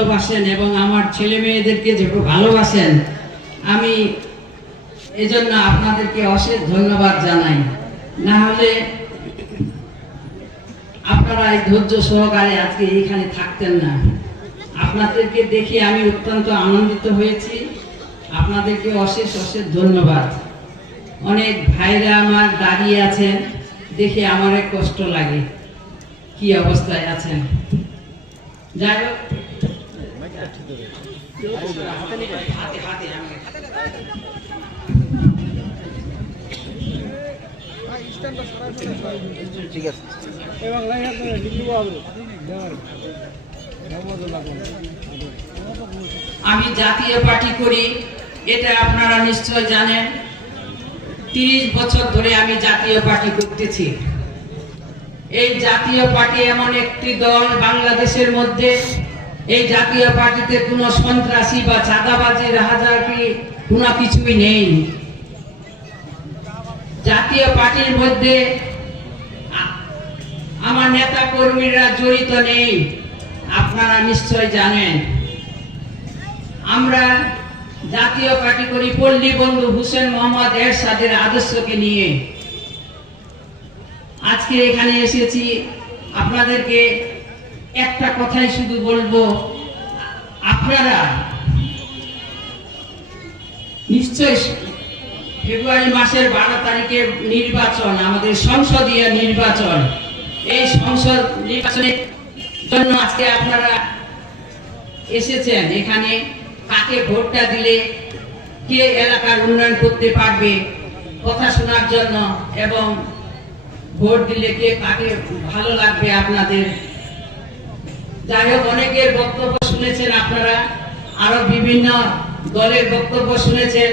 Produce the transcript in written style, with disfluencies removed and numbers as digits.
ভালোবাসেন এবং আমার ছেলে মেয়েদেরকে যে ভালোবাসেন, আমি এজন্য আপনাদেরকে অশেষ ধন্যবাদ জানাই। না হলে আপনারা এই ধৈর্য সহকারে আজকে এইখানে থাকতেন না। আপনাদেরকে দেখে আমি অত্যন্ত আনন্দিত হয়েছি। আপনাদেরকে অশেষ অশেষ ধন্যবাদ। অনেক ভাইরা আমার দাঁড়িয়ে আছেন, দেখে আমার কষ্ট লাগে কি অবস্থায় আছেন। যাই হোক, ঠিক আছে। আমি জাতীয় পার্টি করি, এটা আপনারা নিশ্চয় জানেন। 30 বছর ধরে আমি জাতীয় পার্টি করতেছি। এই জাতীয় পার্টি এমন একটি দল বাংলাদেশের মধ্যে, এই জাতীয় পার্টিতে কোনো সন্ত্রাসী বা চাঁদাবাজি রাহাজানি কোনো কিছুই নেই। জাতীয় পার্টির মধ্যে আমার নেতা কর্মীরা জড়িত নেই, আপনারা নিশ্চয় জানেন। আমরা জাতীয় পার্টি করি পল্লী বন্ধু হুসেন মোহাম্মদ এরশাদের আদর্শকে নিয়ে। আজকে এখানে এসেছি, আপনাদেরকে একটা কথাই শুধু বলবো, আপনারা নিশ্চয় ফেব্রুয়ারি মাসের 12 তারিখে নির্বাচন, আমাদের সংসদীয় নির্বাচন। এই সংসদ নির্বাচনের জন্য আজকে আপনারা এসেছেন এখানে। কাকে ভোটটা দিলে কে এলাকার উন্নয়ন করতে পারবে কথা শোনার জন্য, এবং ভোট দিলে কে কাকে ভালো লাগবে আপনাদের। যাই হোক, অনেকের বক্তব্য শুনেছেন আপনারা, আরো বিভিন্ন দলের বক্তব্য শুনেছেন।